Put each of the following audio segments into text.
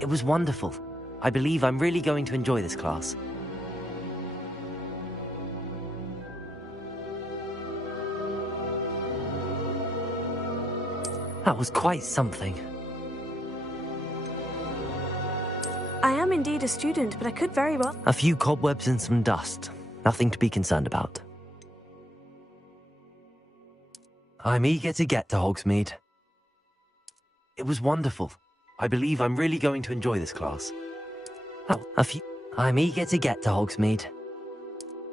It was wonderful. I believe I'm really going to enjoy this class. That was quite something. I am indeed a student, but I could very well... A few cobwebs and some dust. Nothing to be concerned about. I'm eager to get to Hogsmeade. It was wonderful. I believe I'm really going to enjoy this class. Oh, I'm eager to get to Hogsmeade.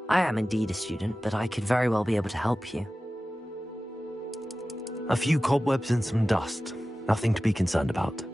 I am indeed a student, but I could very well be able to help you. A few cobwebs and some dust. Nothing to be concerned about.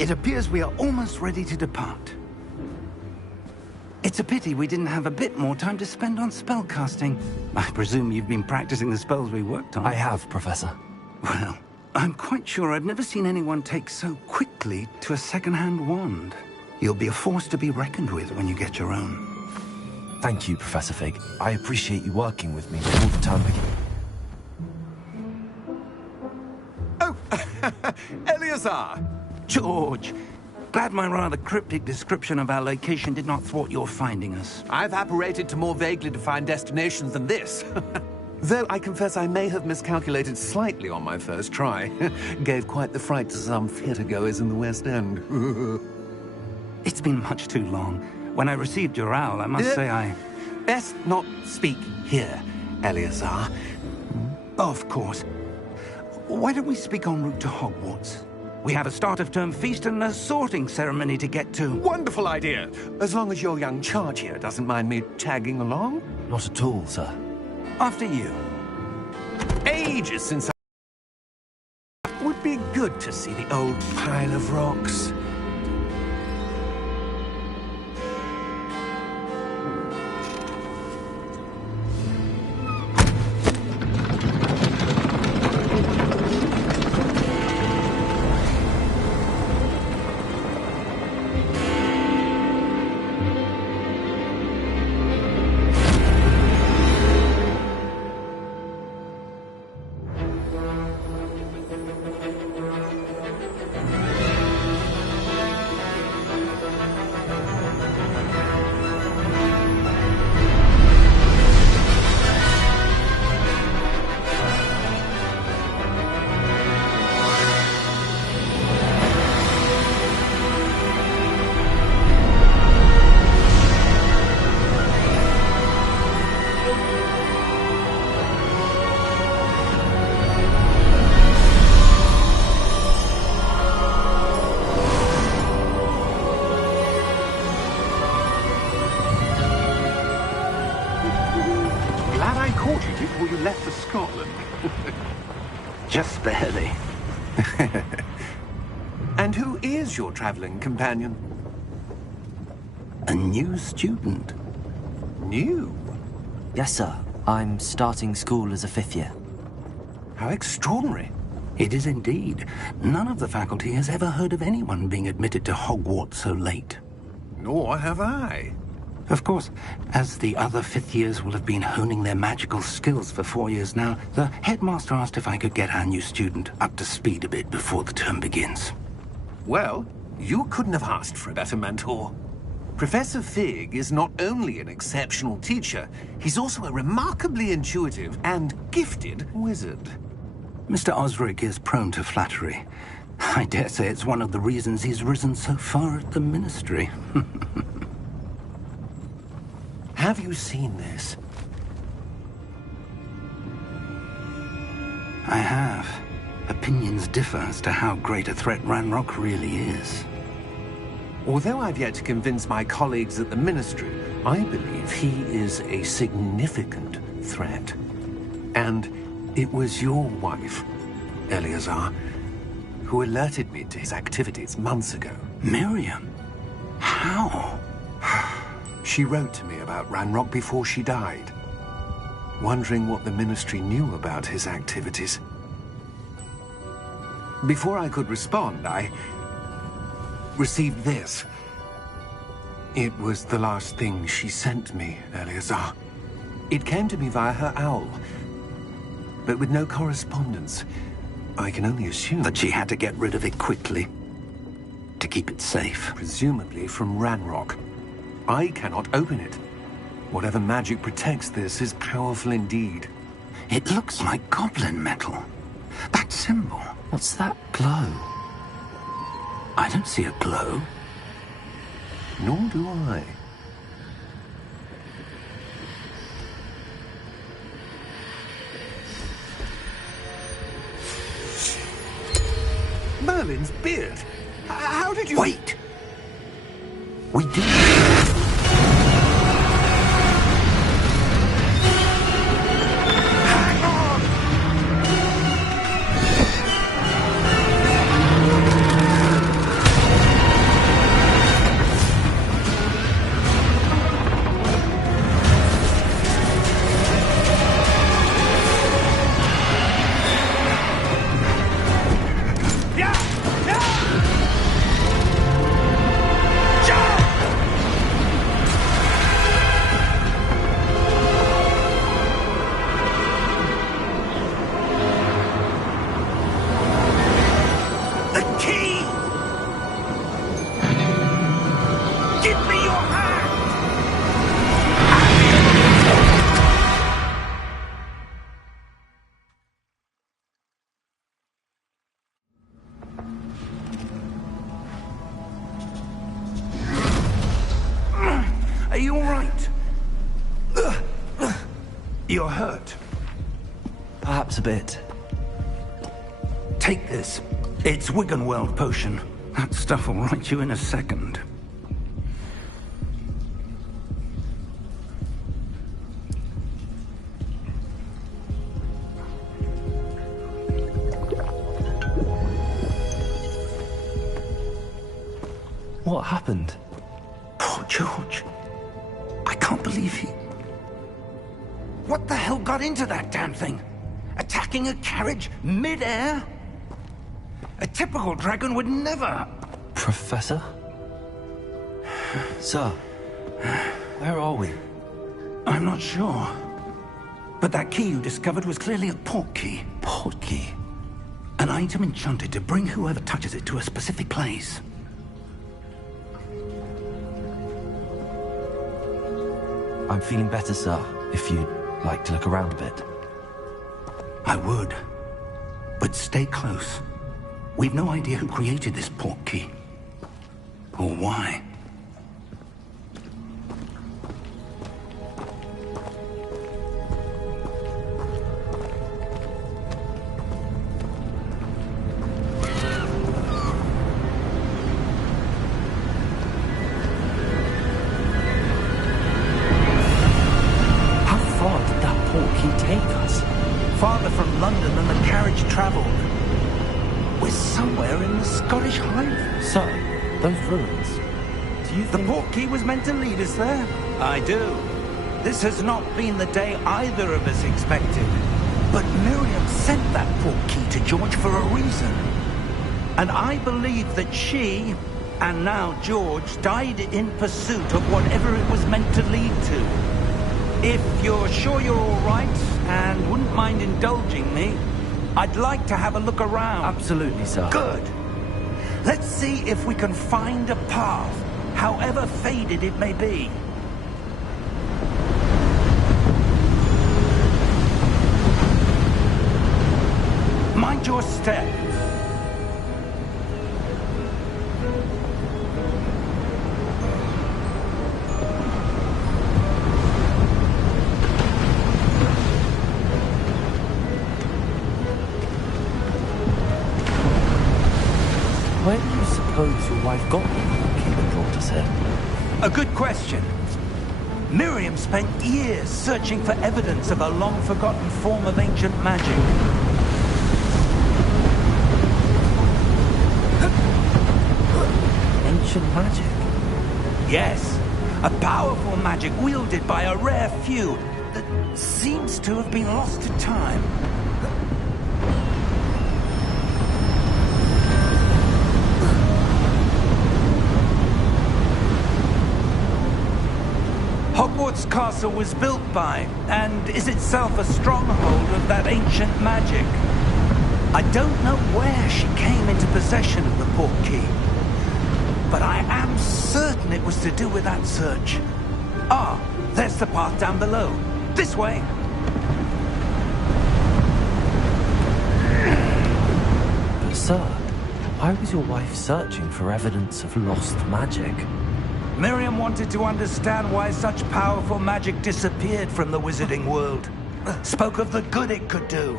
It appears we are almost ready to depart. It's a pity we didn't have a bit more time to spend on spellcasting. I presume you've been practicing the spells we worked on. I have, Professor. Well, I'm quite sure I've never seen anyone take so quickly to a second-hand wand. You'll be a force to be reckoned with when you get your own. Thank you, Professor Fig. I appreciate you working with me before the term begins. Oh, Eleazar! George, glad my rather cryptic description of our location did not thwart your finding us. I've apparated to more vaguely defined destinations than this. Though I confess I may have miscalculated slightly on my first try. Gave quite the fright to some theatre-goers in the West End. It's been much too long. When I received your owl, I must say I... Best not speak here, Eleazar. Of course. Why don't we speak en route to Hogwarts? We have a start-of-term feast and a sorting ceremony to get to. Wonderful idea! As long as your young charge here doesn't mind me tagging along. Not at all, sir. After you. Ages since I... Would be good to see the old pile of rocks. Before you left for Scotland. Just barely. And who is your traveling companion? A new student. New? Yes, sir. I'm starting school as a 5th year. How extraordinary. It is indeed. None of the faculty has ever heard of anyone being admitted to Hogwarts so late. Nor have I. Of course, as the other 5th years will have been honing their magical skills for 4 years now, the headmaster asked if I could get our new student up to speed a bit before the term begins. Well, you couldn't have asked for a better mentor. Professor Fig is not only an exceptional teacher, he's also a remarkably intuitive and gifted wizard. Mr. Osric is prone to flattery. I dare say it's one of the reasons he's risen so far at the Ministry. Have you seen this? I have. Opinions differ as to how great a threat Ranrock really is. Although I've yet to convince my colleagues at the Ministry, I believe he is a significant threat. And it was your wife, Eleazar, who alerted me to his activities months ago. Miriam? How? She wrote to me about Ranrock before she died, wondering what the Ministry knew about his activities. Before I could respond, I received this. It was the last thing she sent me, Eleazar. It came to me via her owl, but with no correspondence. I can only assume That she had to get rid of it quickly, to keep it safe. presumably from Ranrock. I cannot open it. Whatever magic protects this is powerful indeed. It looks like goblin metal. That symbol. What's that glow? I don't see a glow. Nor do I. Merlin's beard. How did you... Wait! We did. Hang on! You're hurt. Perhaps a bit. Take this. It's Wiggenweld potion. That stuff will right you in a second. What happened? Poor George. I can't believe he... What the hell got into that damn thing? Attacking a carriage mid-air? A typical dragon would never... Professor? Sir, where are we? I'm not sure. But that key you discovered was clearly a port key. Port key? An item enchanted to bring whoever touches it to a specific place. I'm feeling better, sir, if you'd like to look around a bit. I would. But stay close. We've no idea who created this port key. Or why. Farther from London than the carriage travelled. We're somewhere in the Scottish Highlands. Sir, those ruins. Do you The think... port key was meant to lead us there? I do. This has not been the day either of us expected. But Miriam sent that port key to George for a reason. And I believe that she, and now George, died in pursuit of whatever it was meant to lead to. If you're sure you're all right, and wouldn't mind indulging me, I'd like to have a look around. Absolutely, sir. Good. Let's see if we can find a path, however faded it may be. Mind your step. Where do you suppose your wife got the key that brought us here? A good question. Miriam spent years searching for evidence of a long-forgotten form of ancient magic. Ancient magic? Yes, a powerful magic wielded by a rare few that seems to have been lost to time. Hogwarts Castle was built by, and is itself a stronghold of that ancient magic. I don't know where she came into possession of the port key, but I am certain it was to do with that search. Ah, there's the path down below. This way. But sir, why was your wife searching for evidence of lost magic? Miriam wanted to understand why such powerful magic disappeared from the wizarding world. Spoke of the good it could do.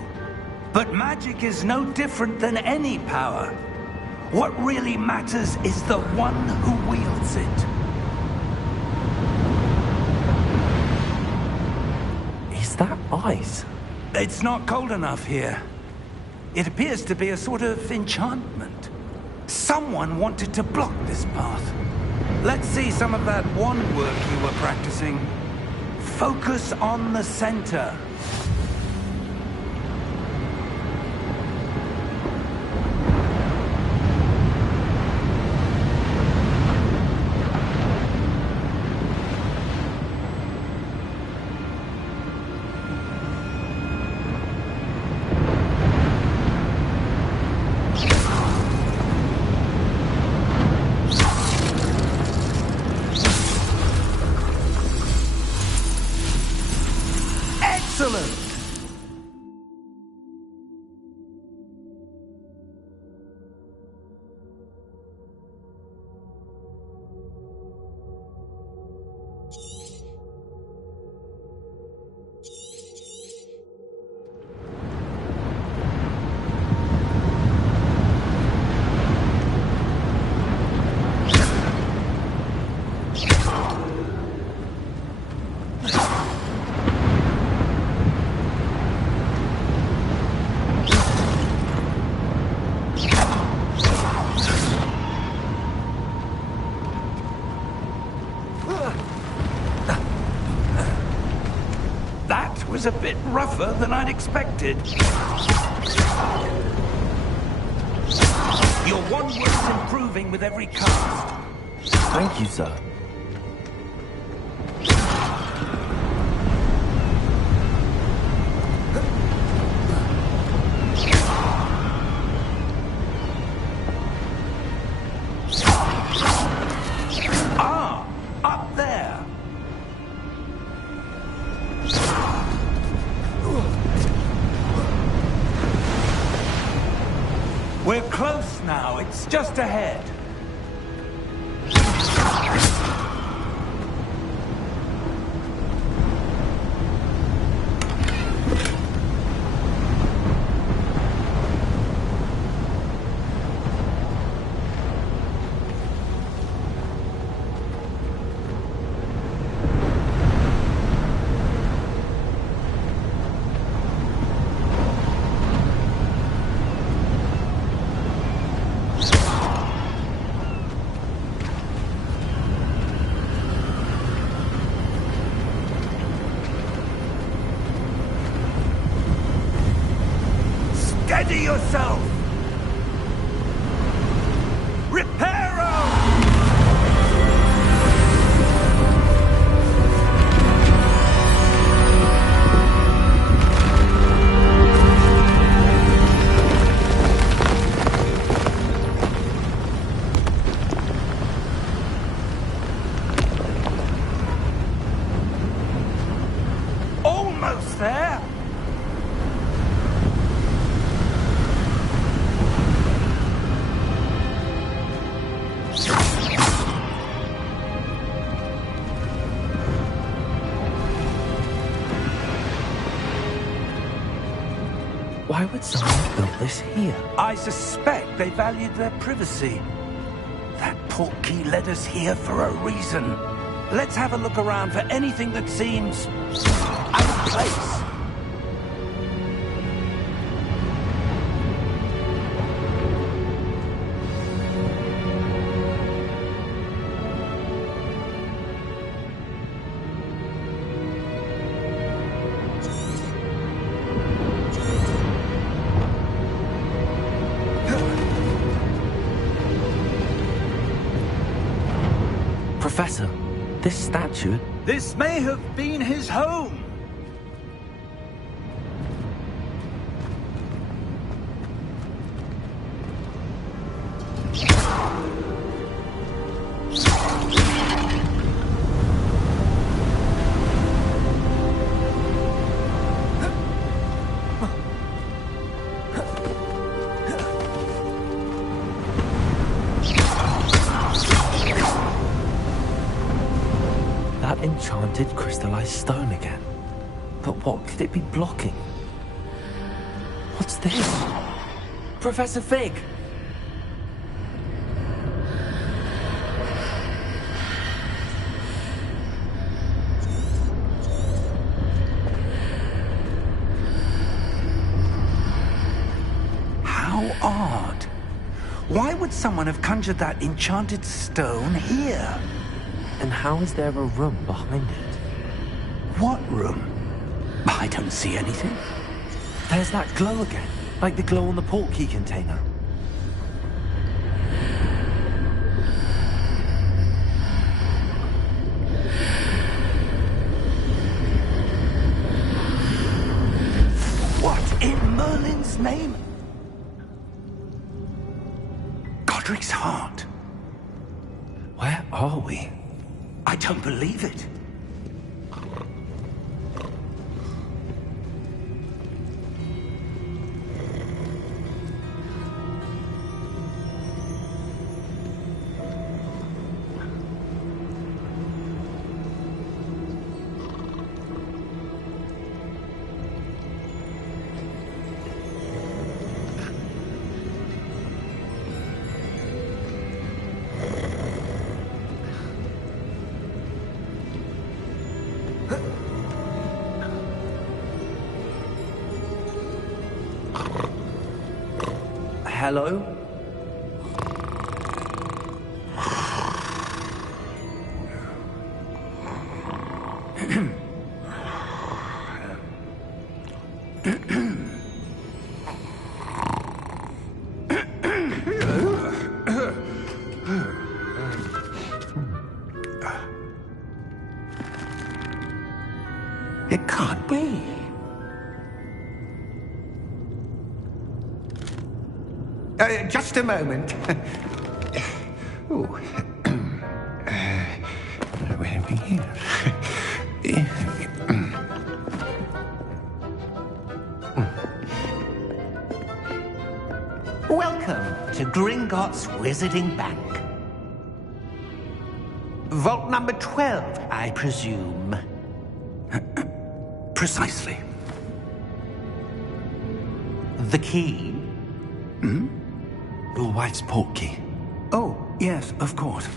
But magic is no different than any power. What really matters is the one who wields it. Is that ice? It's not cold enough here. It appears to be a sort of enchantment. Someone wanted to block this path. Let's see some of that wand work you were practicing. Focus on the center. Excellent! was a bit rougher than I'd expected. Your one work's improving with every cast. Thank you, sir. Ah, up there. We're close now. It's just ahead. Steady yourself! Reparo! Almost there! Why would someone have built this here? I suspect they valued their privacy. That portkey led us here for a reason. Let's have a look around for anything that seems out of place. Professor, this statue... This may have been his home. That enchanted crystallized stone again. But what could it be blocking? What's this? Professor Fig! How odd. Why would someone have conjured that enchanted stone here? And how is there a room behind it? What room? I don't see anything. There's that glow again, like the glow on the portkey container. What in Merlin's name? Godric's heart. Where are we? I don't believe it. Hello? It can't be. Just a moment. Oh. Where are we here? Welcome to Gringotts Wizarding Bank. Vault number 12, I presume. Precisely. The key? Your wife's portkey. Oh, yes, of course.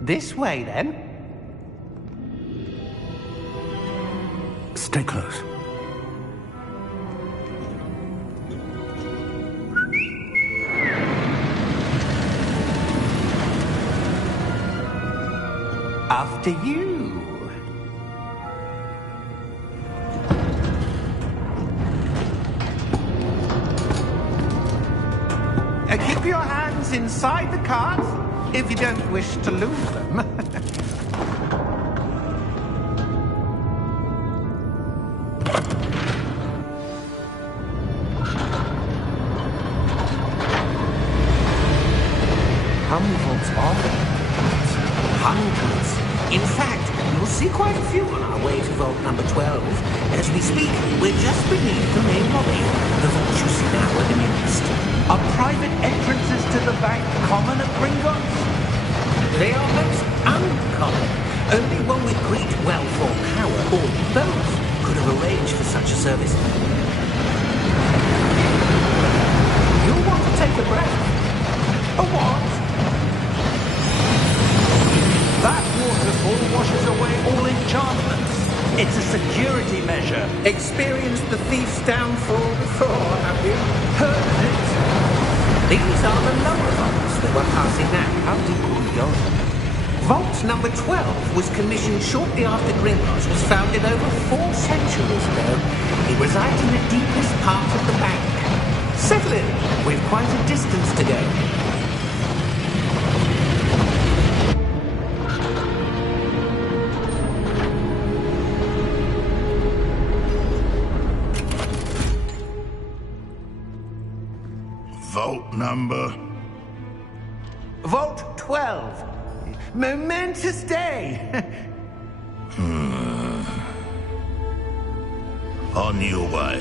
This way, then. Stay close. After you. Keep your hands inside the cards if you don't wish to lose them. How many vaults are there? Hundreds. In fact, you'll see quite a few on our way to vault number 12. As we speak, we're just beneath the main lobby. The vaults you see now are the nearest. Are private entrances to the bank common at Gringotts? They are most uncommon. Only one with great wealth or power, or both, could have arranged for such a service. You'll want to take a breath. A what? That waterfall washes away all enchantments. It's a security measure. Experienced the thief's downfall before, have you? Heard of it? These are the lower vaults that we're passing now. How deep are we going? Vault number 12 was commissioned shortly after Gringotts was founded over 4 centuries ago. It resides in the deepest part of the bank. Settle in. We've quite a distance to go. Vault number? Vault 12. Momentous day. On your way.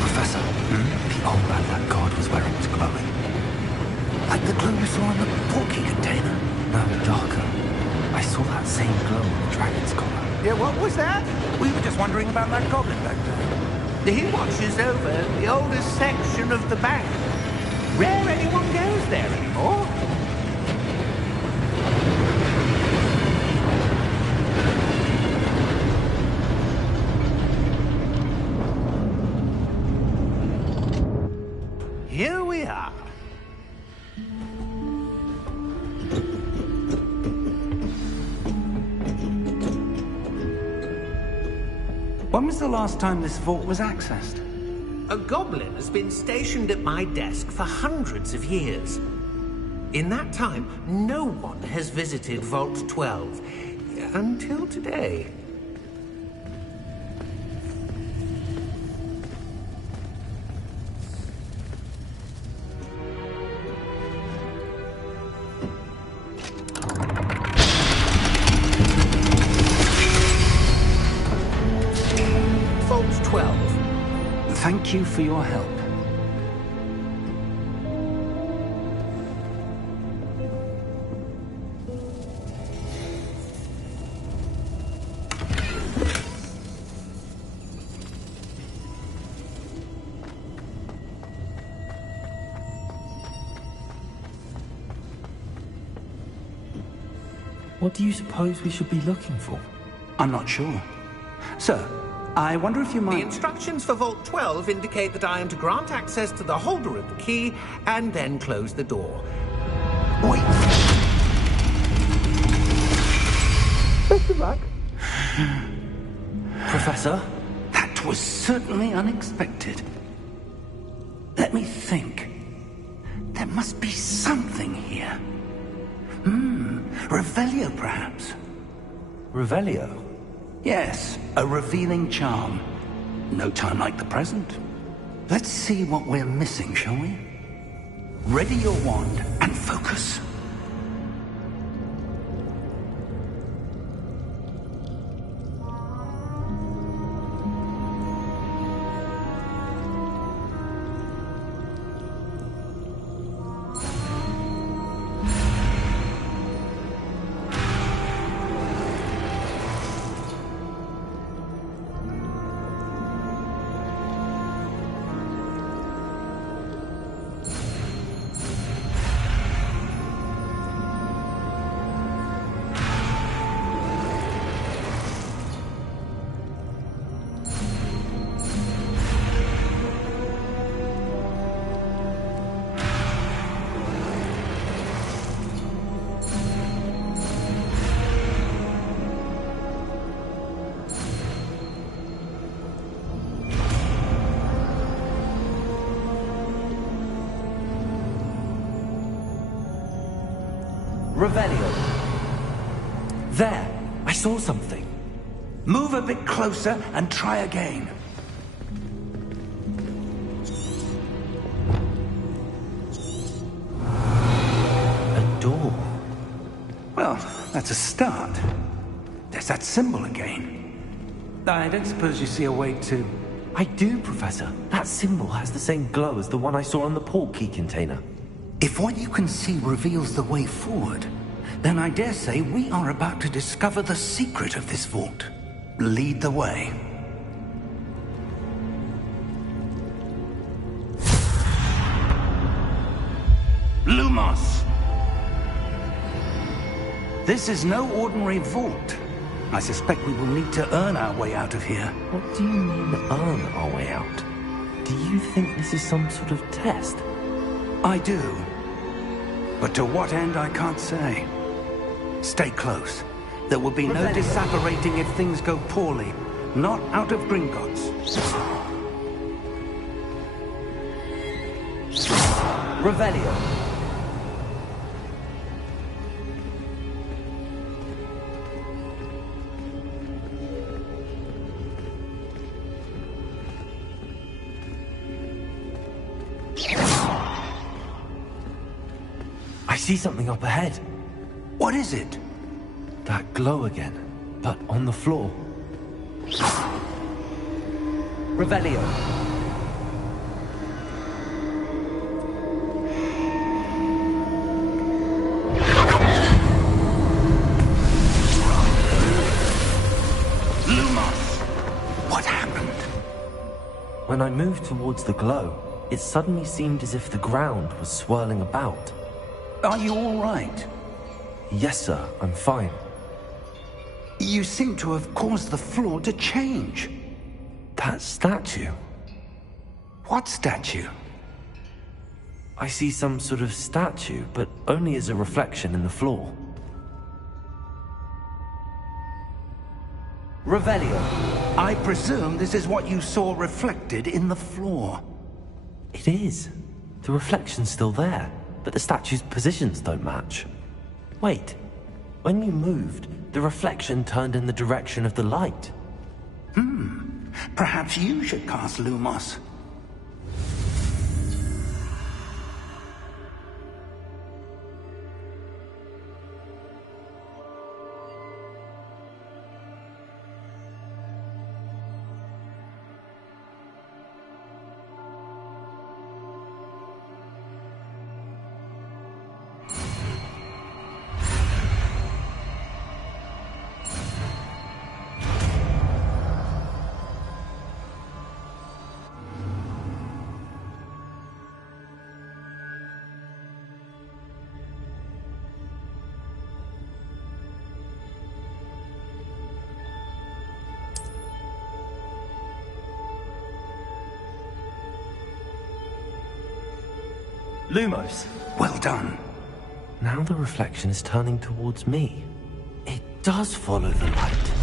Professor, the aura that god was wearing was glowing. Like the glow you saw in the portkey container. No, darker. I saw that same glow on the dragon's collar. Yeah, what was that? We were just wondering about that goblin back there. He watches over the oldest section of the bank. Rare anyone goes there anymore. Here we are. When was the last time this vault was accessed? A goblin has been stationed at my desk for hundreds of years. In that time, no one has visited Vault 12. Until today. Vault 12. Thank you for your help. What do you suppose we should be looking for? I'm not sure. Sir, I wonder if you The might... instructions for Vault 12 indicate that I am to grant access to the holder of the key and then close the door. Wait! Best of luck. Professor? That was certainly unexpected. Let me think. There must be something here. Revelio, perhaps? Revelio? Yes, a revealing charm. No time like the present. Let's see what we're missing, shall we? Ready your wand and focus. Revelio. There! I saw something. Move a bit closer and try again. A door. Well, that's a start. There's that symbol again. I don't suppose you see a way to... I do, Professor. That symbol has the same glow as the one I saw on the port key container. If what you can see reveals the way forward, then I dare say we are about to discover the secret of this vault. Lead the way. Lumos! This is no ordinary vault. I suspect we will need to earn our way out of here. What do you mean, earn our way out? Do you think this is some sort of test? I do. But to what end, I can't say. Stay close. There will be no disapparating if things go poorly. Not out of Gringotts. Revelio. I see something up ahead. What is it? That glow again, but on the floor. Revelio. Lumos! What happened? When I moved towards the glow, it suddenly seemed as if the ground was swirling about. Are you all right? Yes, sir, I'm fine. You seem to have caused the floor to change. That statue. What statue? I see some sort of statue, but only as a reflection in the floor. Revelio. I presume this is what you saw reflected in the floor. It is. The reflection's still there, but the statue's positions don't match. Wait. When you moved, the reflection turned in the direction of the light. Perhaps you should cast Lumos. Lumos. Well done. Now the reflection is turning towards me. It does follow the light.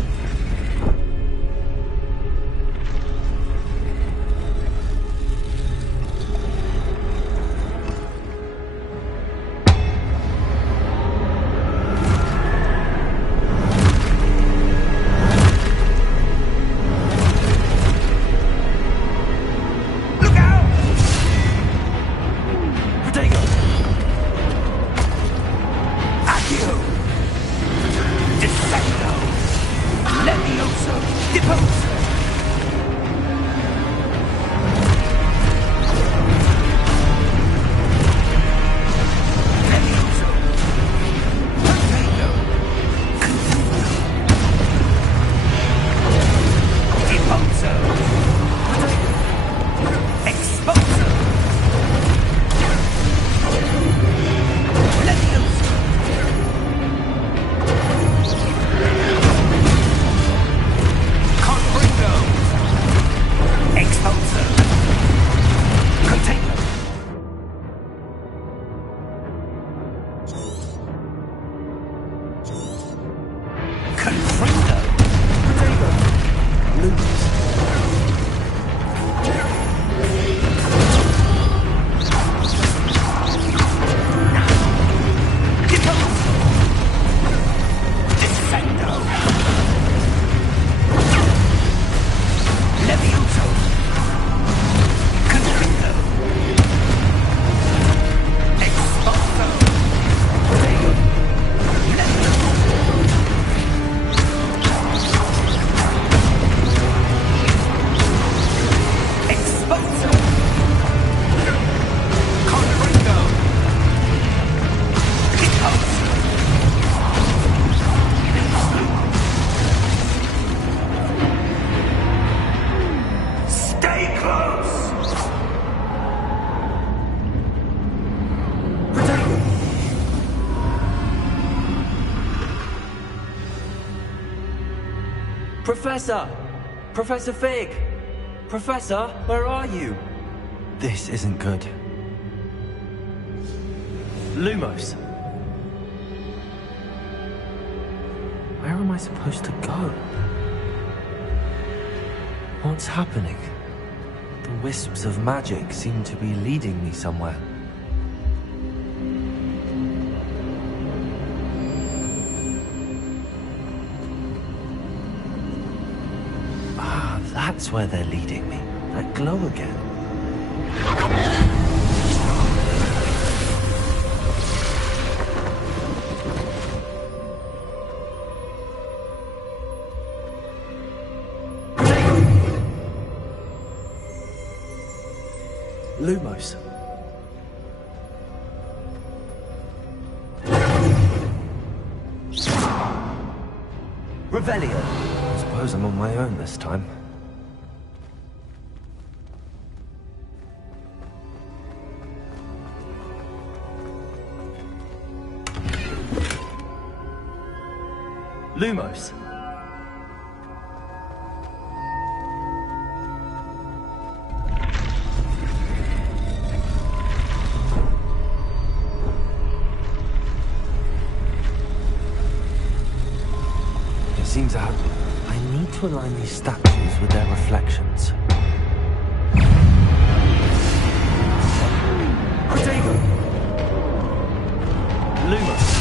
Professor! Professor Fig! Professor, where are you? This isn't good. Lumos! Where am I supposed to go? What's happening? The wisps of magic seem to be leading me somewhere. That's where they're leading me. That glow again. Lumos. Revelio. I suppose I'm on my own this time. Lumos. It seems I need to align these statues with their reflections. Protego! Lumos.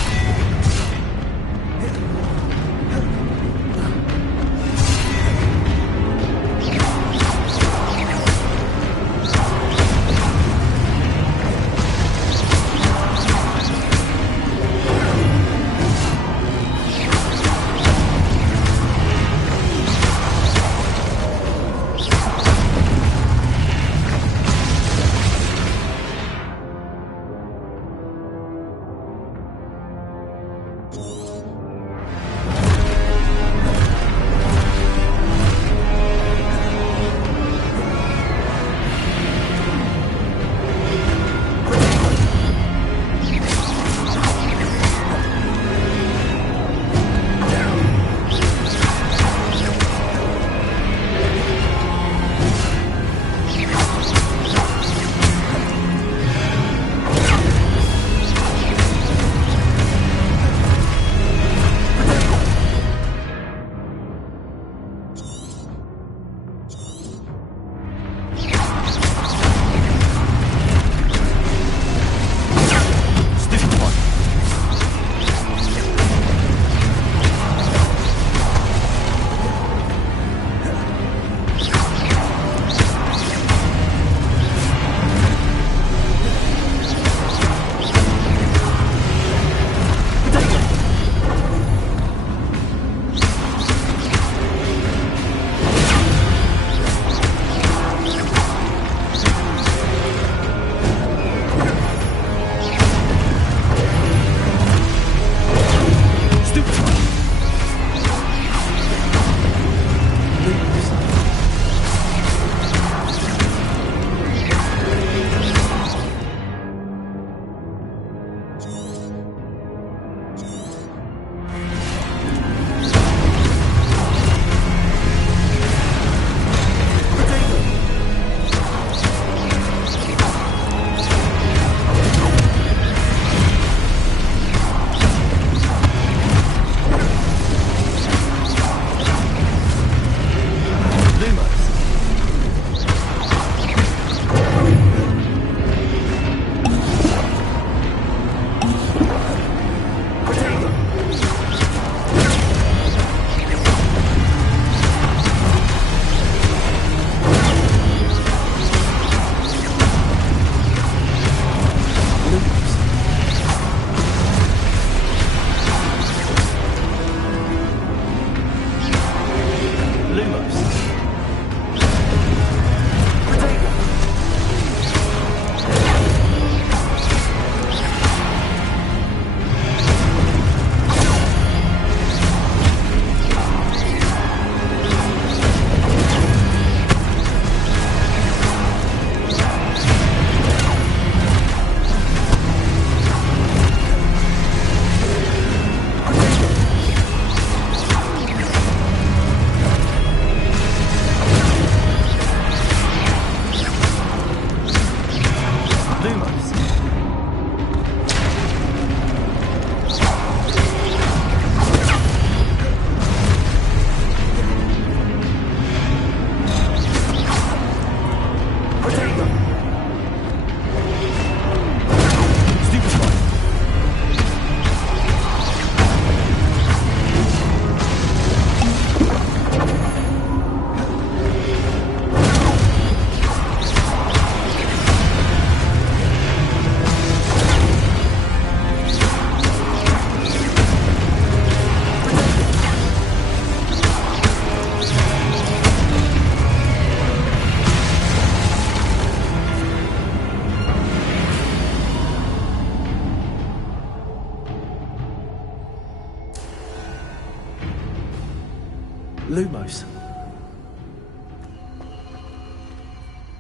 Lumos.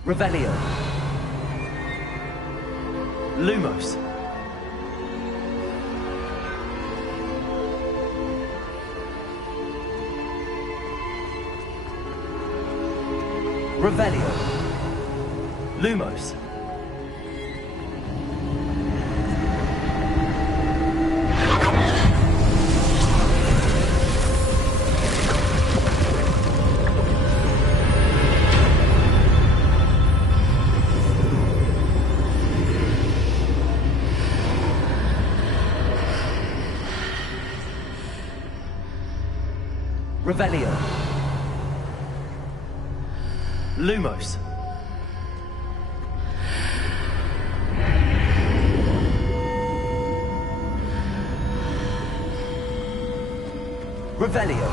Revelio. Lumos. Revelio. Lumos. Revelio. Lumos. Revelio.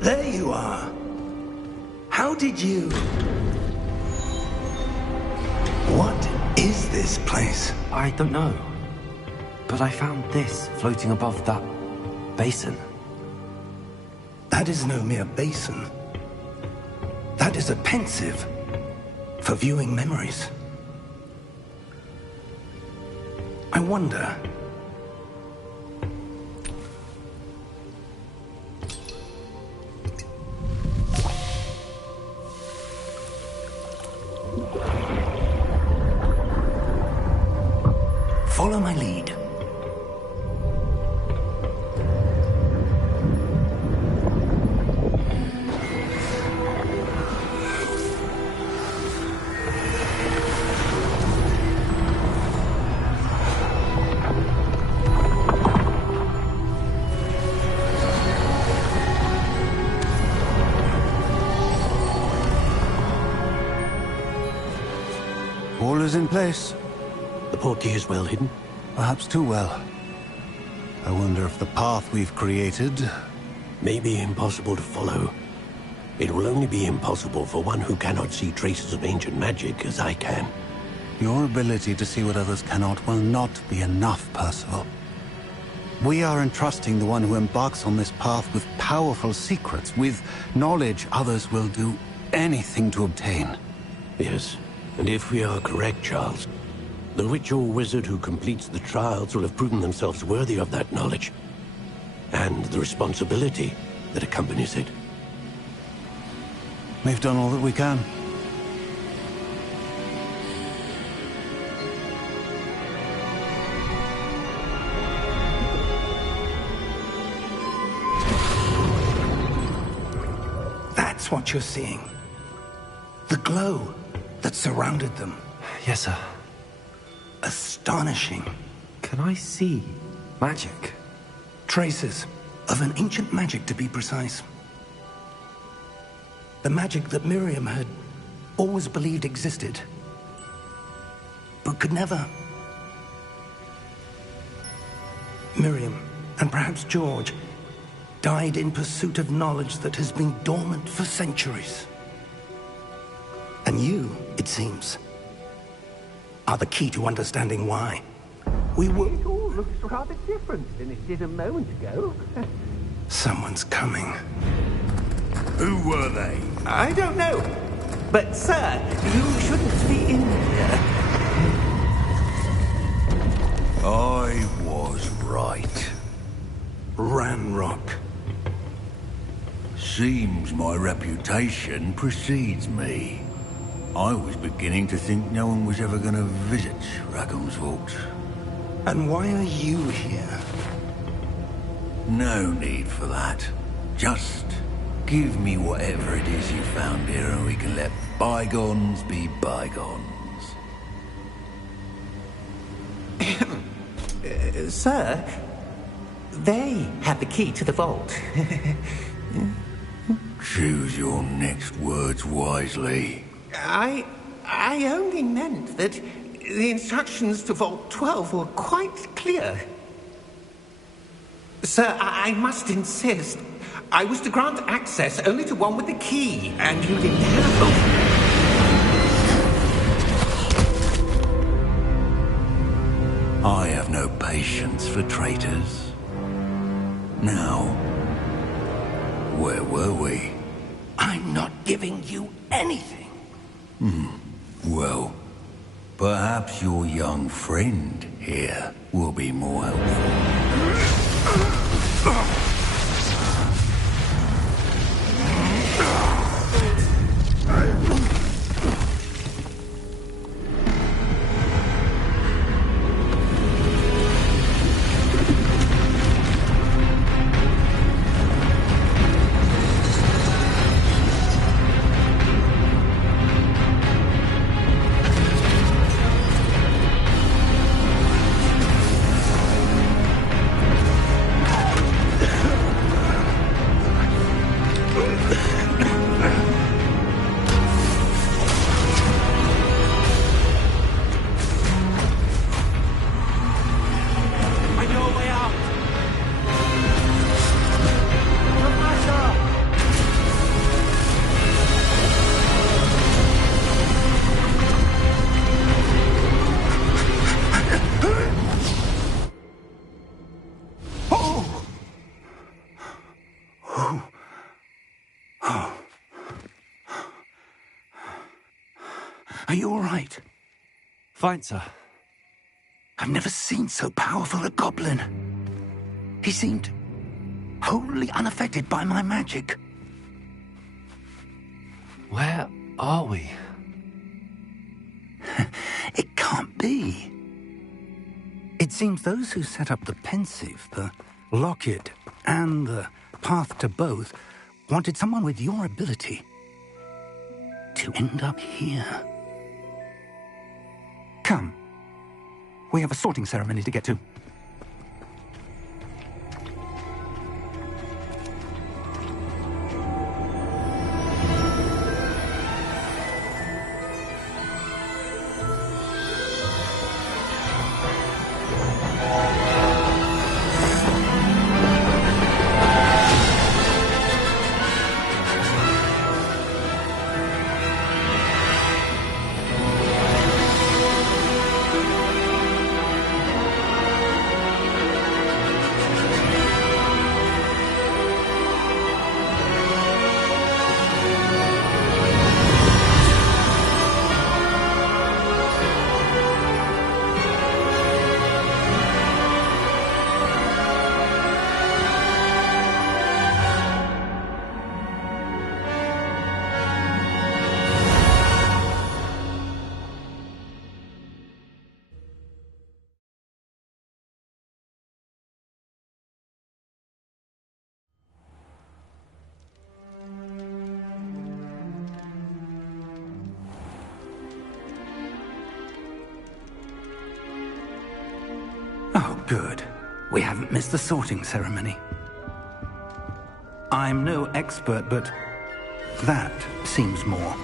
There you are. How did you... What is this place? I don't know. But I found this floating above that basin. That is no mere basin. That is a pensive for viewing memories. I wonder... Follow my lead. All is in place. The portkey is well hidden. Perhaps too well. I wonder if the path we've created... May be impossible to follow. It will only be impossible for one who cannot see traces of ancient magic as I can. Your ability to see what others cannot will not be enough, Percival. We are entrusting the one who embarks on this path with powerful secrets, with knowledge others will do anything to obtain. Yes, and if we are correct, Charles, the witch or wizard who completes the trials will have proven themselves worthy of that knowledge, and the responsibility that accompanies it. We've done all that we can. That's what you're seeing. The glow that surrounded them. Yes, sir. Astonishing. Can I see magic? Traces of an ancient magic, to be precise. The magic that Miriam had always believed existed, but could never. Miriam, and perhaps George, died in pursuit of knowledge that has been dormant for centuries. And you, it seems, are the key to understanding why. We were... It all looks rather different than it did a moment ago. Someone's coming. Who were they? I don't know. But, sir, you shouldn't be in here. I was right. Ranrock. Seems my reputation precedes me. I was beginning to think no one was ever going to visit Rackham's Vault. And why are you here? No need for that. Just give me whatever it is you found here and we can let bygones be bygones. Sir, they have the key to the vault. Choose your next words wisely. I only meant that the instructions to Vault 12 were quite clear. Sir, I must insist. I was to grant access only to one with the key, and you didn't have. I have no patience for traitors. Now, where were we? I'm not giving you anything. Well, perhaps your young friend here will be more helpful. Are you all right? Fine, sir. I've never seen so powerful a goblin. He seemed wholly unaffected by my magic. Where are we? It can't be. It seems those who set up the pensive, the locket, and the path to both wanted someone with your ability to end up here. Come. We have a sorting ceremony to get to. Oh, good. We haven't missed the sorting ceremony. I'm no expert, but that seems more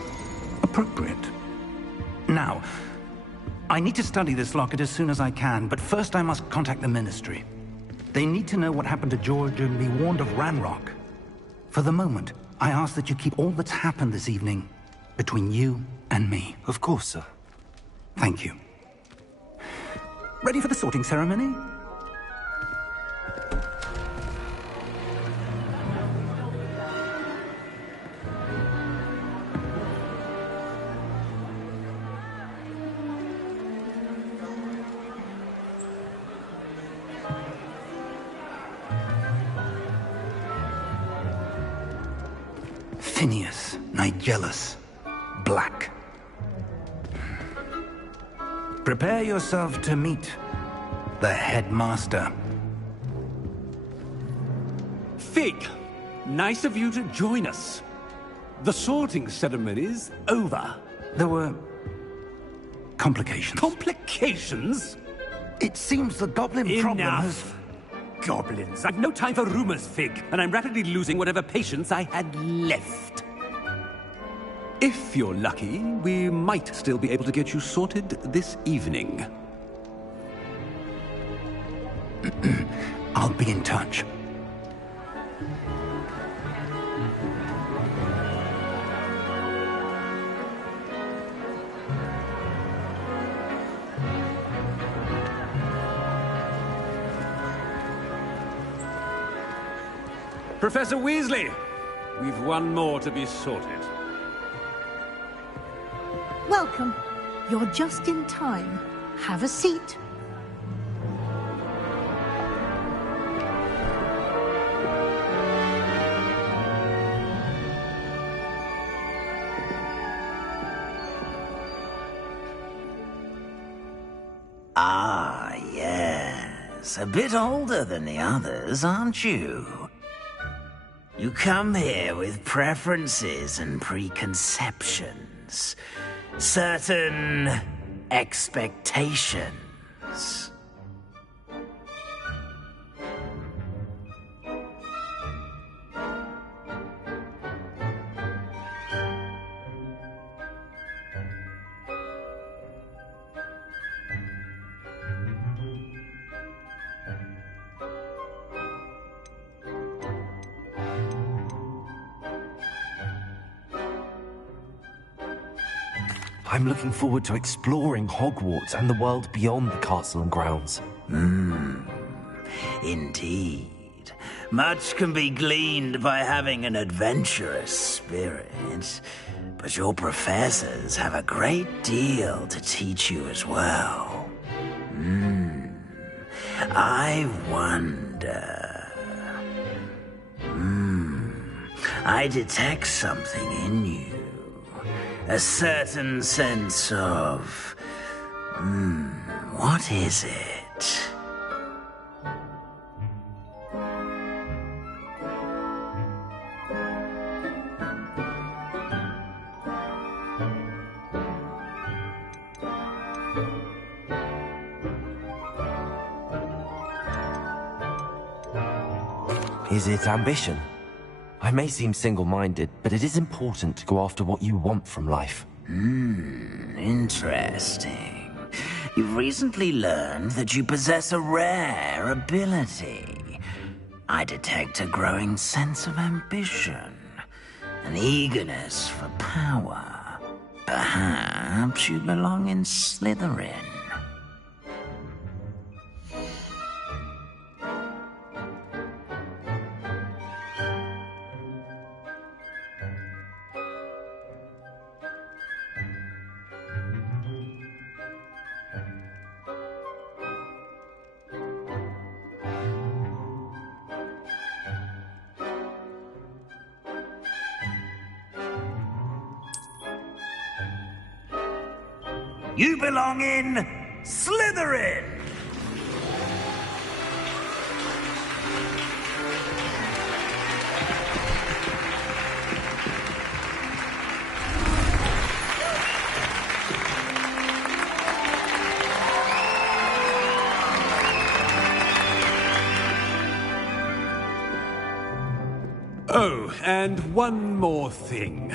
appropriate. Now, I need to study this locket as soon as I can, but first I must contact the Ministry. They need to know what happened to George and be warned of Ranrock. For the moment, I ask that you keep all that's happened this evening between you and me. Of course, sir. Thank you. Ready for the sorting ceremony? Phineas, Nigellus, Black. Prepare yourself to meet the headmaster. Fig, nice of you to join us. The sorting ceremony's over. There were complications. Complications? It seems the goblin problem has... Enough! Goblins. I've no time for rumors, Fig, and I'm rapidly losing whatever patience I had left. If you're lucky, we might still be able to get you sorted this evening. I'll be in touch. Professor Weasley, we've one more to be sorted. Welcome. You're just in time. Have a seat. Ah, yes. A bit older than the others, aren't you? You come here with preferences and preconceptions. Certain expectations. I'm looking forward to exploring Hogwarts and the world beyond the castle and grounds. Indeed. Much can be gleaned by having an adventurous spirit, but your professors have a great deal to teach you as well. I wonder... I detect something in you. A certain sense of... what is it? Is it ambition? I may seem single-minded, but it is important to go after what you want from life. Interesting. You've recently learned that you possess a rare ability. I detect a growing sense of ambition, an eagerness for power. Perhaps you belong in Slytherin. You belong in Slytherin! Oh, and one more thing.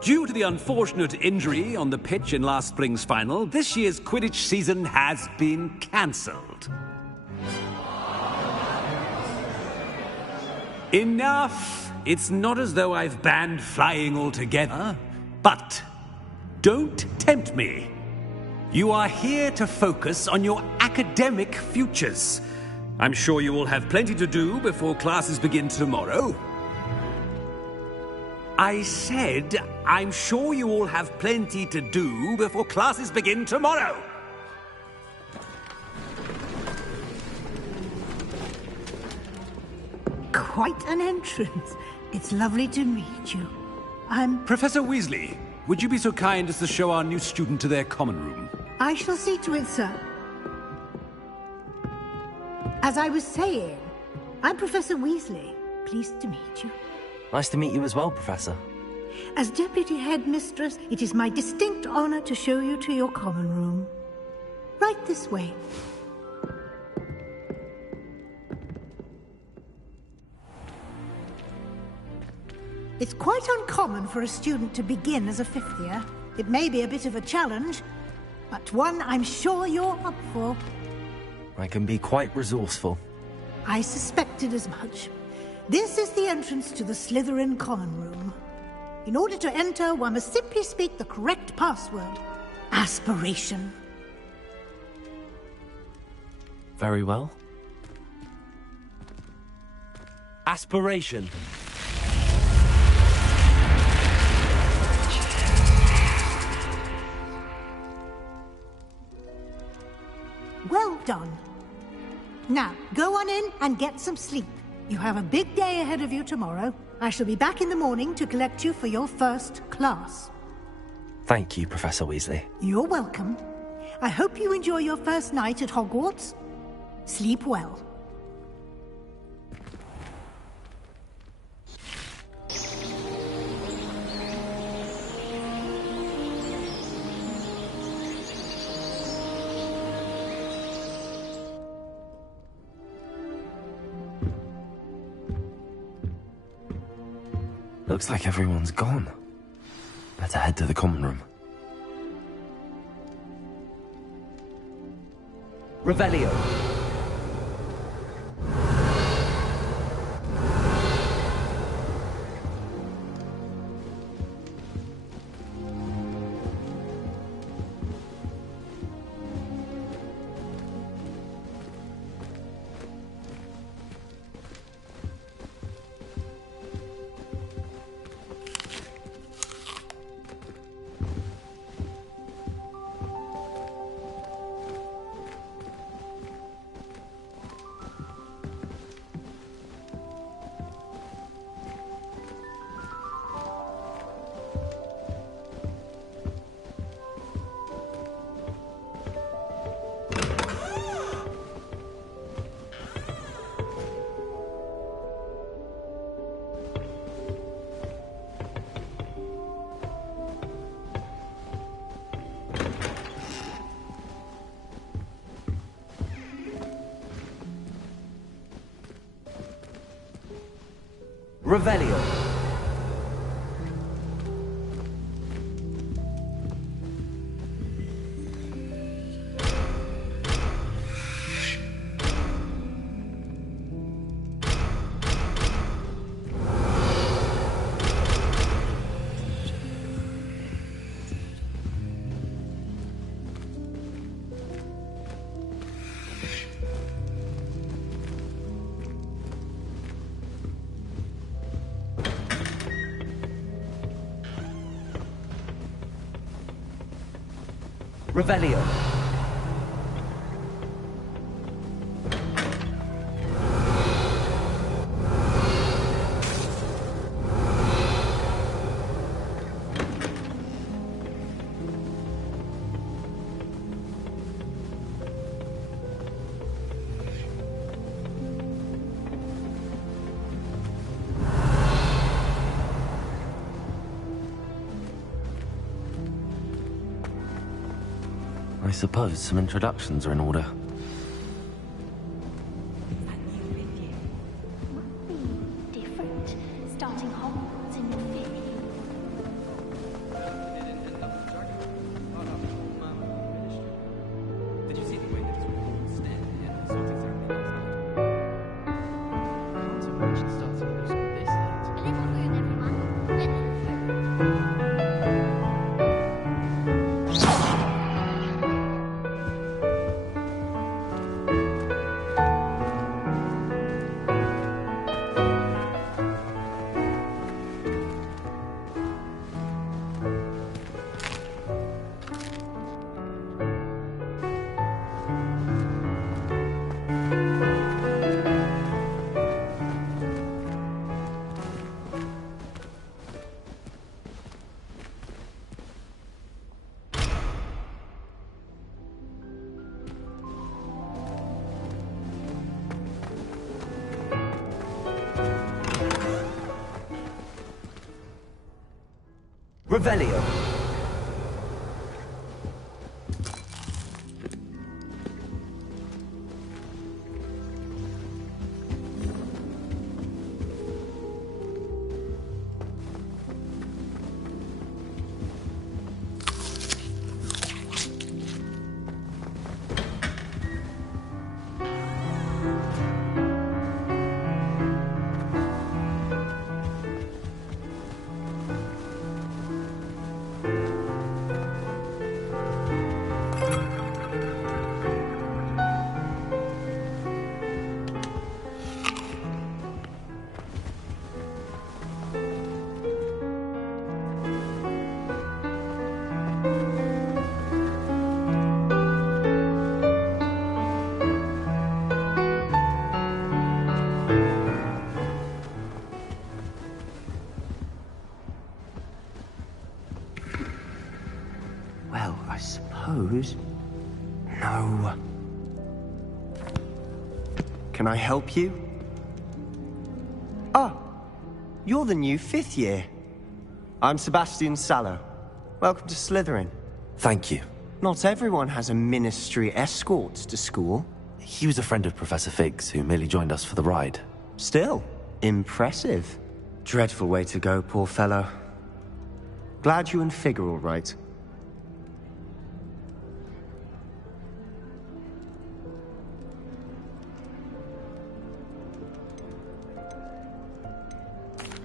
Due to the unfortunate injury on the pitch in last spring's final, this year's Quidditch season has been cancelled. Enough! It's not as though I've banned flying altogether, but don't tempt me. You are here to focus on your academic futures. I'm sure you will have plenty to do before classes begin tomorrow. I said, I'm sure you all have plenty to do before classes begin tomorrow. Quite an entrance. It's lovely to meet you. I'm... Professor Weasley, would you be so kind as to show our new student to their common room? I shall see to it, sir. As I was saying, I'm Professor Weasley. Pleased to meet you. Nice to meet you as well, Professor. As Deputy Headmistress, it is my distinct honor to show you to your common room. Right this way. It's quite uncommon for a student to begin as a fifth year. It may be a bit of a challenge, but one I'm sure you're up for. I can be quite resourceful. I suspected as much. This is the entrance to the Slytherin common room. In order to enter, one must simply speak the correct password. Aspiration. Very well. Aspiration. Well done. Now, go on in and get some sleep. You have a big day ahead of you tomorrow. I shall be back in the morning to collect you for your first class. Thank you, Professor Weasley. You're welcome. I hope you enjoy your first night at Hogwarts. Sleep well. Looks like everyone's gone. Better head to the common room. Revelio. Revelio. Revelio. I suppose some introductions are in order. Different. Starting Hogwarts in the fifth year. Did you see the way that his reports stand here? So it's exactly last night. Not to mention starting new school this late. A little rude, everyone. Revelio. Well, I suppose... No. Can I help you? Ah, you're the new 5th year. I'm Sebastian Sallow. Welcome to Slytherin. Thank you. Not everyone has a ministry escort to school. He was a friend of Professor Fig's, who merely joined us for the ride. Still, impressive. Dreadful way to go, poor fellow. Glad you and Fig are all right.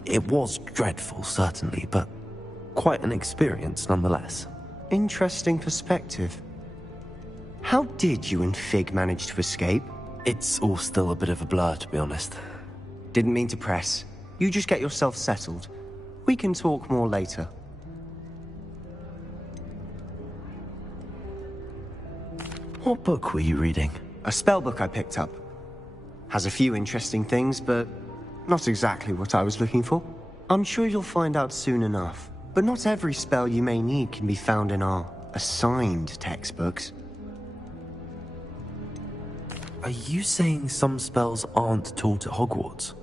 It was dreadful, certainly, but quite an experience nonetheless. Interesting perspective. How did you and Fig manage to escape? It's all still a bit of a blur, to be honest. Didn't mean to press. You just get yourself settled. We can talk more later. What book were you reading? A spell book I picked up. Has a few interesting things, but not exactly what I was looking for. I'm sure you'll find out soon enough. But not every spell you may need can be found in our assigned textbooks. Are you saying some spells aren't taught at Hogwarts?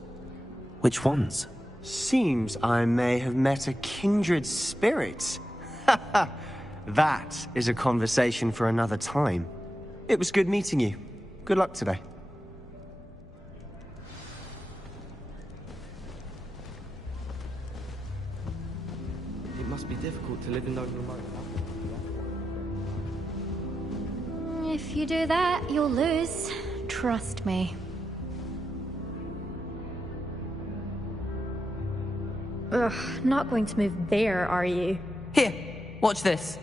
Which ones? Seems I may have met a kindred spirit. That is a conversation for another time. It was good meeting you. Good luck today. It must be difficult to live in those remote... If you do that, you'll lose. Trust me. Ugh, not going to move there, are you? Here, watch this.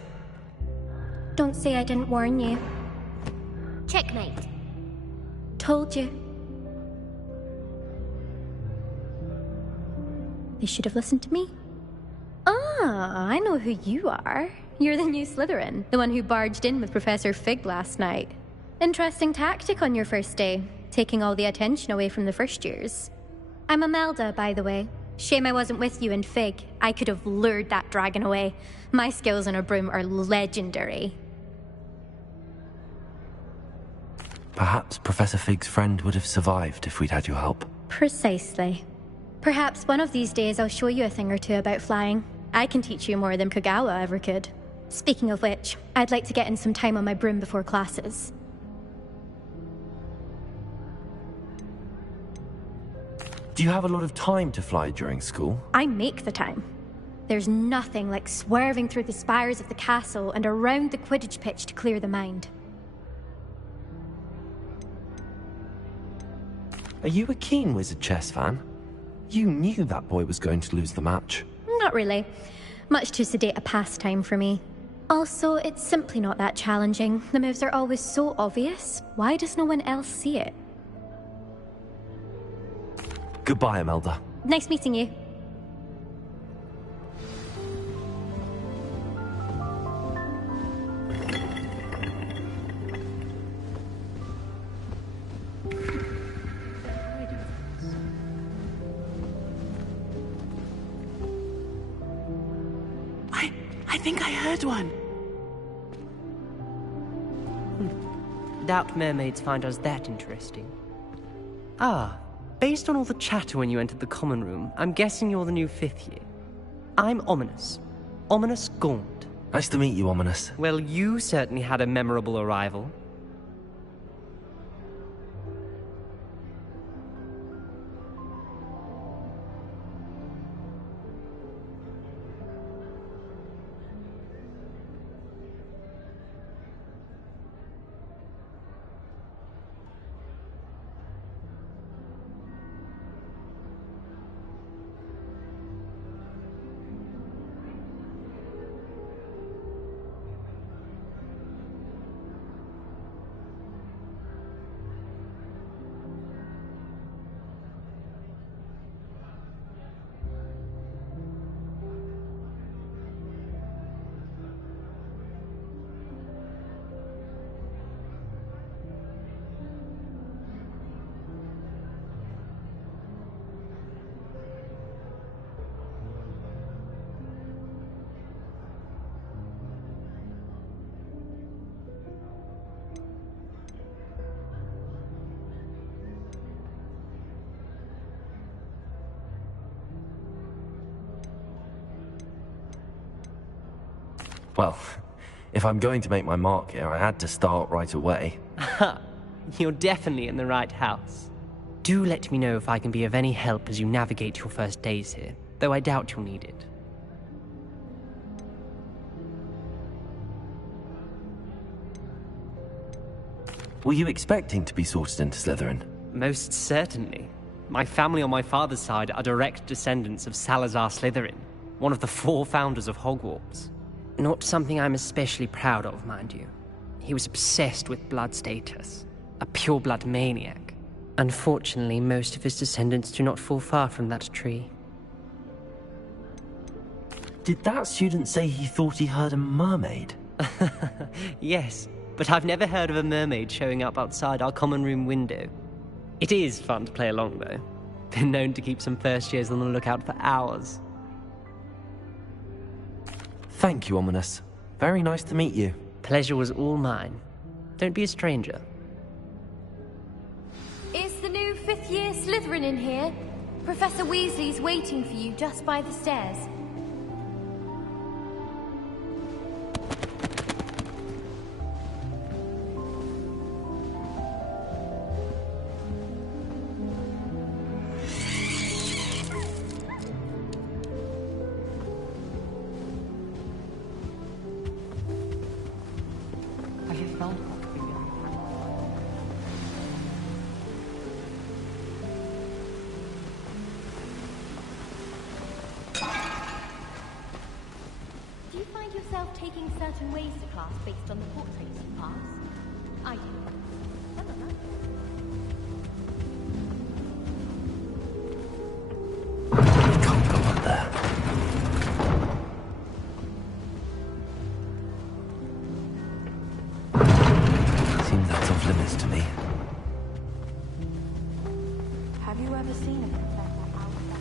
Don't say I didn't warn you. Checkmate. Told you. They should have listened to me. Ah, I know who you are. You're the new Slytherin, the one who barged in with Professor Fig last night. Interesting tactic on your first day, taking all the attention away from the first years. I'm Imelda, by the way. Shame I wasn't with you and Fig. I could have lured that dragon away. My skills on a broom are legendary. Perhaps Professor Fig's friend would have survived if we'd had your help. Precisely. Perhaps one of these days I'll show you a thing or two about flying. I can teach you more than Kagawa ever could. Speaking of which, I'd like to get in some time on my broom before classes. Do you have a lot of time to fly during school? I make the time. There's nothing like swerving through the spires of the castle and around the Quidditch pitch to clear the mind. Are you a keen Wizard chess fan? You knew that boy was going to lose the match. Not really. Much too sedate a pastime for me. Also, it's simply not that challenging. The moves are always so obvious. Why does no one else see it? Goodbye, Imelda. Nice meeting you. I think I heard one. Doubt mermaids find us that interesting. Ah, based on all the chatter when you entered the common room, I'm guessing you're the new 5th year. I'm Ominous. Ominous Gaunt. Nice to meet you, Ominous. Well, you certainly had a memorable arrival. Well, if I'm going to make my mark here, I had to start right away. You're definitely in the right house. Do let me know if I can be of any help as you navigate your first days here, though I doubt you'll need it. Were you expecting to be sorted into Slytherin? Most certainly. My family on my father's side are direct descendants of Salazar Slytherin, one of the 4 founders of Hogwarts. Not something I'm especially proud of, mind you. He was obsessed with blood status, a pure-blood maniac. Unfortunately, most of his descendants do not fall far from that tree. Did that student say he thought he heard a mermaid? Yes, but I've never heard of a mermaid showing up outside our common room window. It is fun to play along, though. Been known to keep some first years on the lookout for hours. Thank you, Ominous. Very nice to meet you. Pleasure was all mine. Don't be a stranger. Is the new 5th year Slytherin in here? Professor Weasley's waiting for you just by the stairs. Do you find yourself taking certain ways to class based on the portraits you pass? I do. We can't go up there. Seems that's off limits to me. Have you ever seen a professor outside?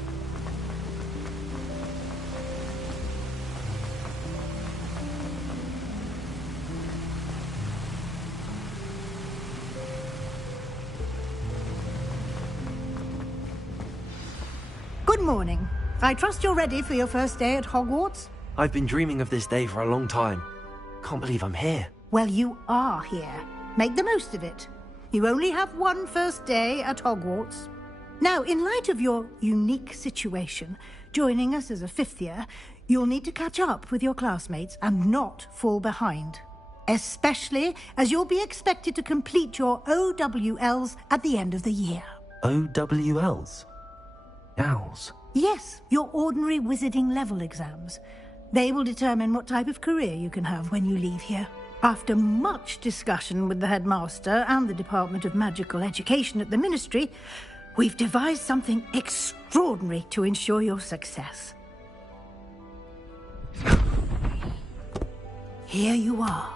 Good morning. I trust you're ready for your first day at Hogwarts? I've been dreaming of this day for a long time. Can't believe I'm here. Well, you are here. Make the most of it. You only have one first day at Hogwarts. Now, in light of your unique situation, joining us as a 5th year, you'll need to catch up with your classmates and not fall behind. Especially as you'll be expected to complete your OWLs at the end of the year. OWLs? Owls? Yes, your ordinary wizarding level exams. They will determine what type of career you can have when you leave here. After much discussion with the headmaster and the Department of Magical Education at the Ministry, we've devised something extraordinary to ensure your success. Here you are.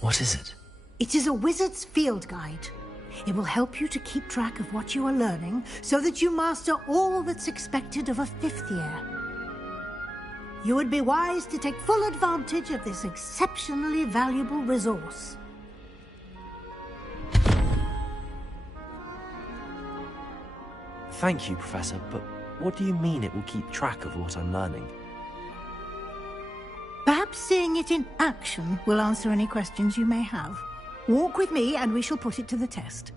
What is it? It is a wizard's field guide. It will help you to keep track of what you are learning so that you master all that's expected of a 5th year. You would be wise to take full advantage of this exceptionally valuable resource. Thank you, Professor, but what do you mean it will keep track of what I'm learning? Perhaps seeing it in action will answer any questions you may have. Walk with me and we shall put it to the test.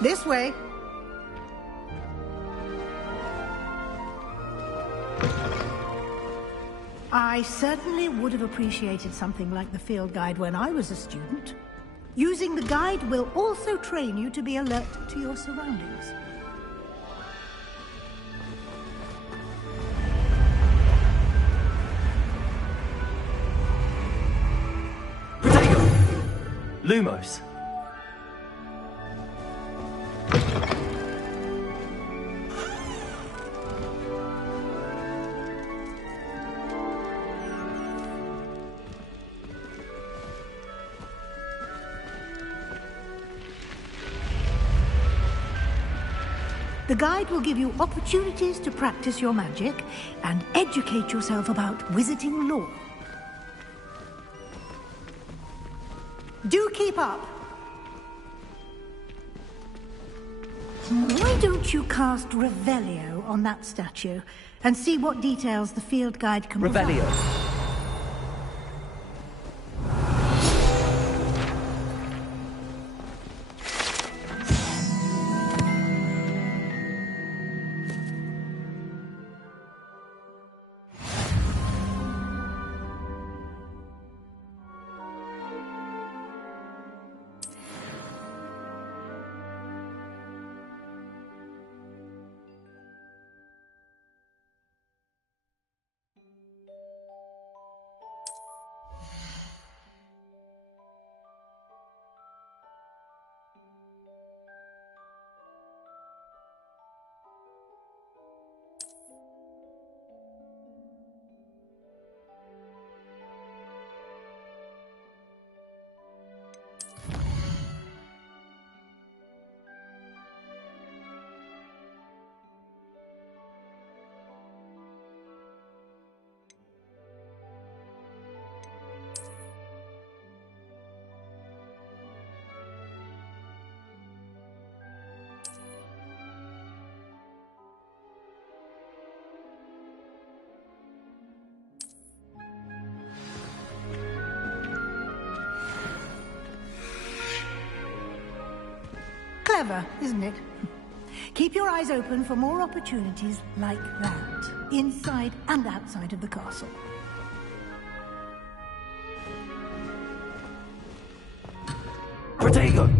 This way. I certainly would have appreciated something like the field guide when I was a student. Using the guide will also train you to be alert to your surroundings. Lumos! The guide will give you opportunities to practice your magic and educate yourself about wizarding lore. Do keep up! Why don't you cast Revelio on that statue and see what details the field guide can provide? Revelio. Clever, isn't it? Keep your eyes open for more opportunities like that, inside and outside of the castle. Protego!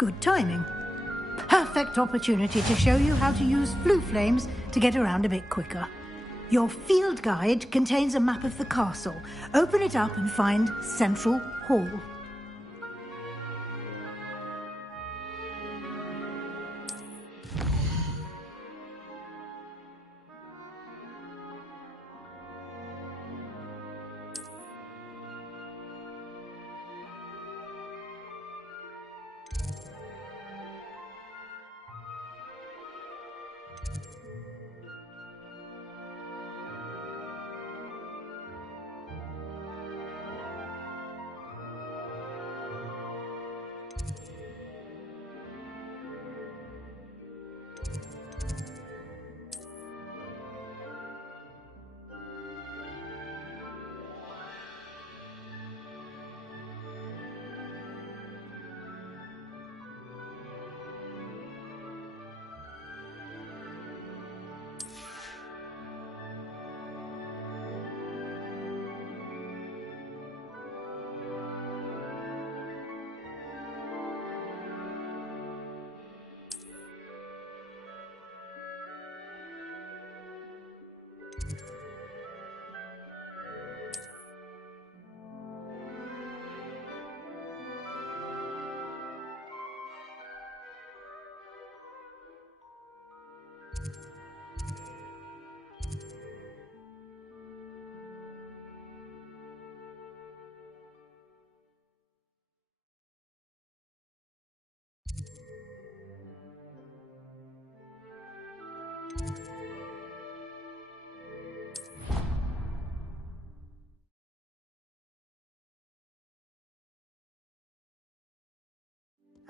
Good timing. Perfect opportunity to show you how to use flue flames to get around a bit quicker. Your field guide contains a map of the castle. Open it up and find Central Hall.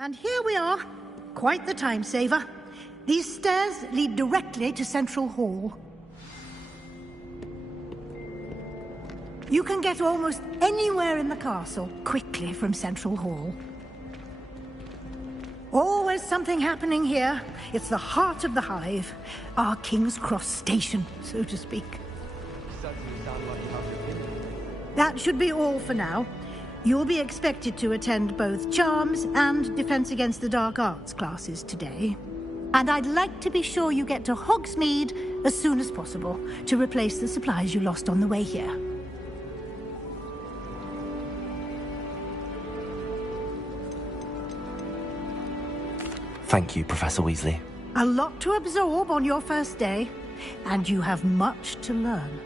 And here we are. Quite the time saver. These stairs lead directly to Central Hall. You can get almost anywhere in the castle quickly from Central Hall. Always something happening here. It's the heart of the hive. Our King's Cross station, so to speak. That should be all for now. You'll be expected to attend both Charms and Defense Against the Dark Arts classes today. And I'd like to be sure you get to Hogsmeade as soon as possible to replace the supplies you lost on the way here. Thank you, Professor Weasley. A lot to absorb on your first day, and you have much to learn.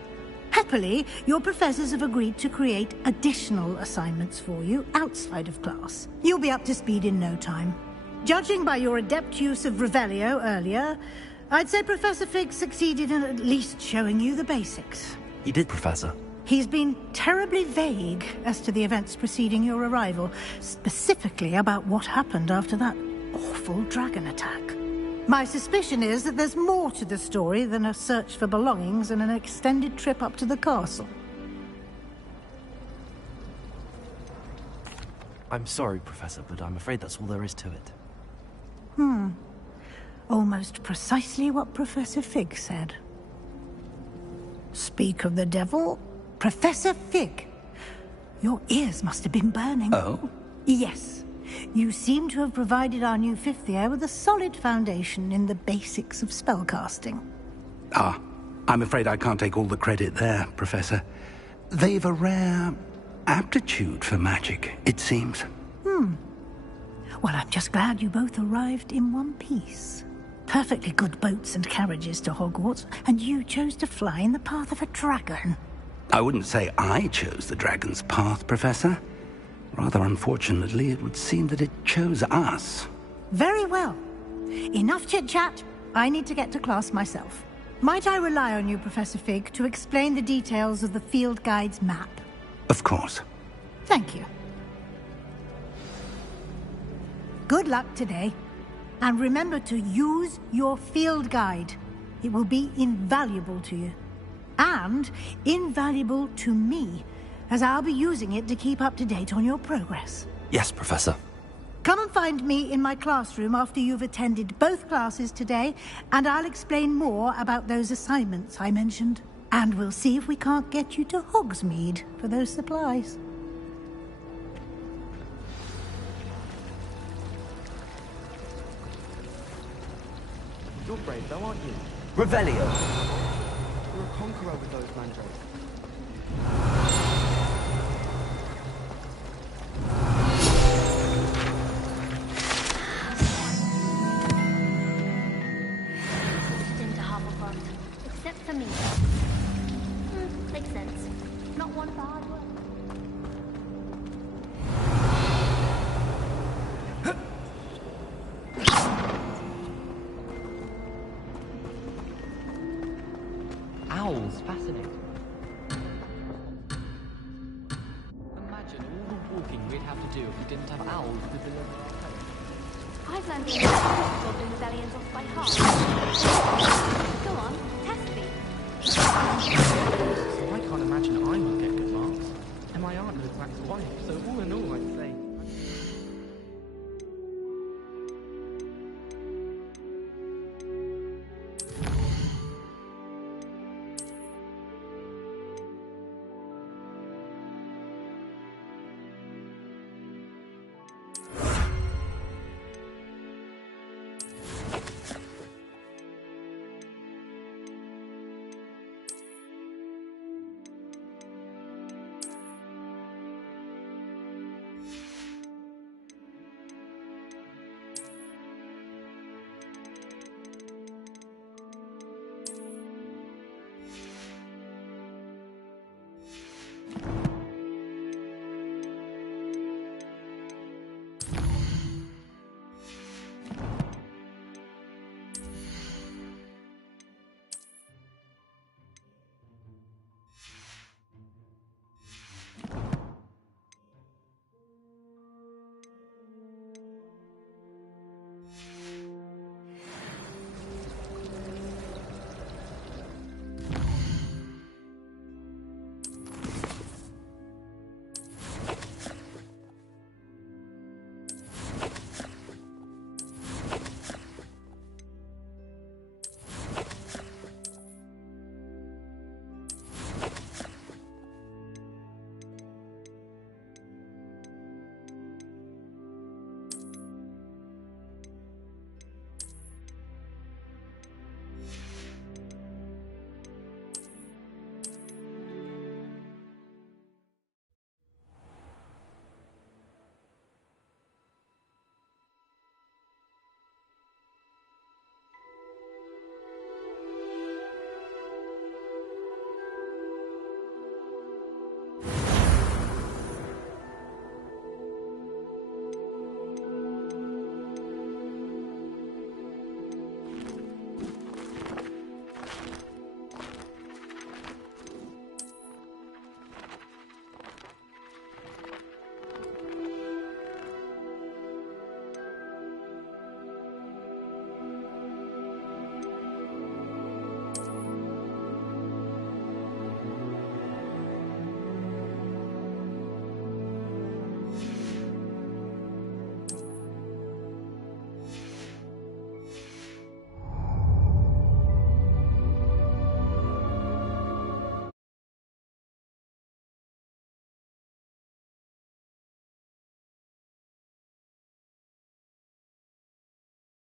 Happily, your professors have agreed to create additional assignments for you outside of class. You'll be up to speed in no time. Judging by your adept use of Revelio earlier, I'd say Professor Fig succeeded in at least showing you the basics. He did, Professor. He's been terribly vague as to the events preceding your arrival, specifically about what happened after that awful dragon attack. My suspicion is that there's more to the story than a search for belongings and an extended trip up to the castle. I'm sorry, Professor, but I'm afraid that's all there is to it. Almost precisely what Professor Fig said. Speak of the devil, Professor Fig. Your ears must have been burning. Oh? Yes. You seem to have provided our new fifth year with a solid foundation in the basics of spellcasting. Ah, I'm afraid I can't take all the credit there, Professor. They've a rare aptitude for magic, it seems. Well, I'm just glad you both arrived in one piece. Perfectly good boats and carriages to Hogwarts, and you chose to fly in the path of a dragon. I wouldn't say I chose the dragon's path, Professor. Rather unfortunately, it would seem that it chose us. Very well. Enough chit-chat. I need to get to class myself. Might I rely on you, Professor Fig, to explain the details of the field guide's map? Of course. Thank you. Good luck today. And remember to use your field guide. It will be invaluable to you. And invaluable to me, as I'll be using it to keep up to date on your progress. Yes, Professor. Come and find me in my classroom after you've attended both classes today, and I'll explain more about those assignments I mentioned. And we'll see if we can't get you to Hogsmeade for those supplies. You're brave though, aren't you? Revelio. You're a conqueror with those mandrakes. Into Hufflepuff, except for me. Makes sense. Not one for hard work. Owls, fascinating. Imagine all the walking we'd have to do if we didn't have owls to deliver our post. I've learned all the rebellions off by heart.